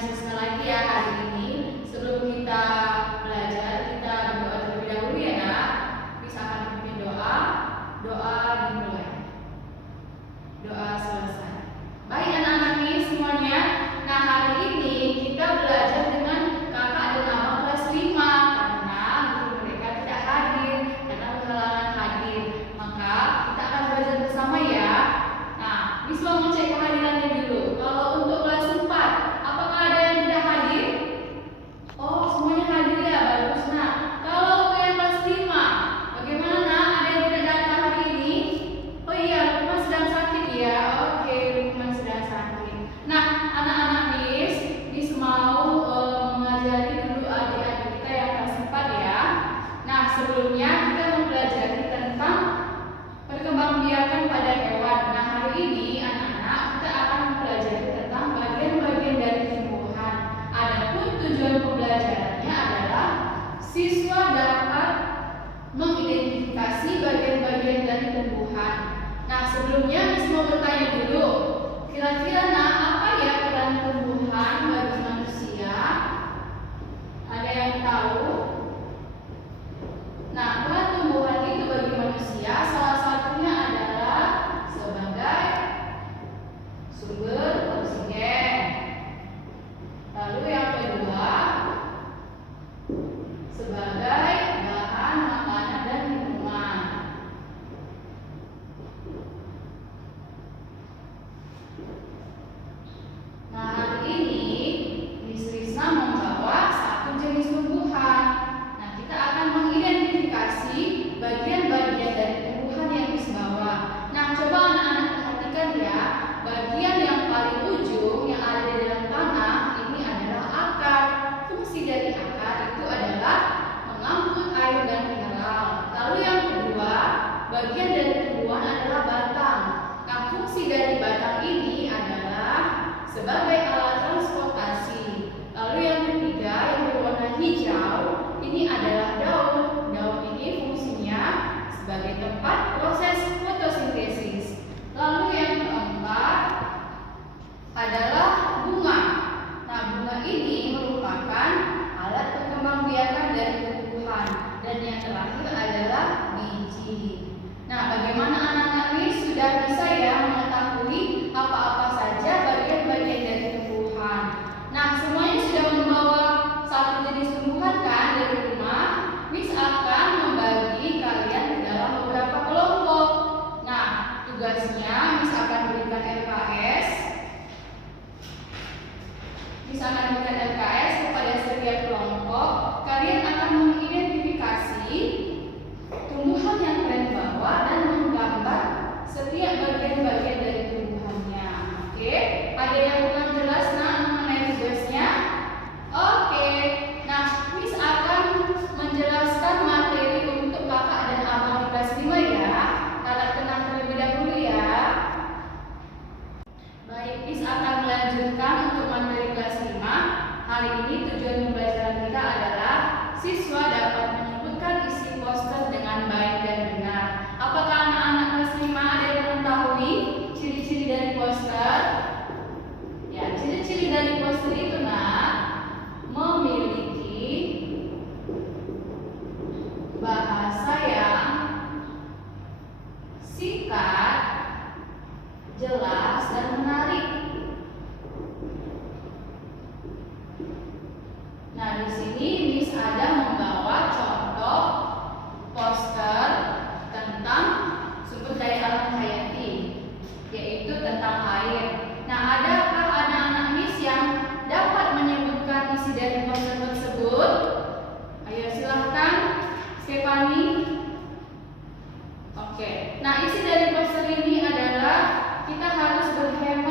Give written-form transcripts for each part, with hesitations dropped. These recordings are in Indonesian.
Siska lagi ya hari ini. Sebelum kita belajar, kita berdoa terlebih dahulu ya nak. Bisa akan pimpin doa. Doa dimulai. Doa selesai. Baik anak-anak nih semuanya. Nah hari ini kita belajar dengan kakak dan abang kelas 5 karena guru mereka tidak hadir karena berhalangan hadir. Maka kita akan belajar bersama ya. Nah, Miss mau ngecek kehadirannya dulu. Kalau untuk kelas 4, apakah ada yang tidak hadir? Oh, semuanya hadir ya, bagus nak. Kalau untuk yang kelas 5, bagaimana nak? Ada yang tidak datang hari ini? Oh iya, Lukman sedang sakit ya. Oke, Lukman sedang sakit. Nah, anak-anak Miss mau mengajari dulu adik-adik kita yang kelas 4 ya. Nah, sebelumnya kita mempelajari tentang perkembangbiakan pada hewan. Nah, hari ini anak-anak kita akan mempelajari tentang bagian-bagian dari tumbuhan. Adapun tujuan pembelajarannya adalah siswa dapat mengidentifikasi bagian-bagian dari tumbuhan. Nah, sebelumnya Miss mau bertanya dulu. Kira-kira nah apa ya peran tumbuhan bagi manusia? Ada yang tahu? Nah, peran tumbuhan itu bagi manusia salah satunya adalah sebagai sumber oksigen. Lalu yang kedua, sebagai bahan makanan dan minuman. Nah, hari ini Miss Risna membawa satu jenis tumbuhan. Nah, kita akan mengidentifikasi bagian-bagian dari tumbuhan yang Miss bawa. Nah, coba anak-anak perhatikan ya. Bagian yang paling ujung yang ada di dalam tanah ini adalah akar. Fungsi dari akar itu adalah mengangkut air dan mineral. Lalu yang kedua, bagian dari tumbuhan adalah batang. Nah, fungsi dari batang ini adalah sebagai alat transportasi. Lalu yang ketiga yang berwarna hijau ini adalah daun. Daun ini fungsinya sebagai tempat proses fotosintesis. Lalu yang keempat adalah bunga. Nah, bunga ini merupakan alat perkembangbiakan dari tumbuhan. Dan yang terakhir adalah biji. Nah, bagaimana anak-anak ini sudah bisa ya mengetahui apa-apa saja bagian-bagian dari tumbuhan. Nah, semuanya sudah membawa satu jenis tumbuhan kan dari rumah. Miss akan membagi kalian ke dalam beberapa kelompok. Nah, tugasnya Miss akan berikan LKS. Miss akan berikan LKS kepada setiap kelompok. Kalian akan mengidentifikasi tumbuhan yang kalian bawa dan menggambar setiap bagian-bagian dari tumbuhannya. Oke, ada yang kurang jelas nah mengenai tugasnya? Oke, nah Miss akan menjelaskan materi untuk kakak dan abang di kelas 5 ya. Kakak tenang terlebih dahulu ya. Baik, Miss akan melanjutkan untuk materi kelas 5. Hari ini tujuan pembelajaran kita adalah siswa dapat menyebutkan isi poster dengan baik dan benar. Apakah anak-anak kelas 5 ada yang mengetahui ciri-ciri dari poster? Ya, ciri-ciri dari poster itu nak memiliki bahasa yang singkat, jelas dan menarik. Nah, di sini Miss ada membawa contoh poster tentang sumber daya alam hayati, yaitu tentang air. Nah, adakah anak-anak Miss yang dapat menyebutkan isi dari poster tersebut? Ayo silahkan, Stefani. Oke. Nah, isi dari poster ini adalah kita harus berhemat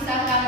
dipisahkan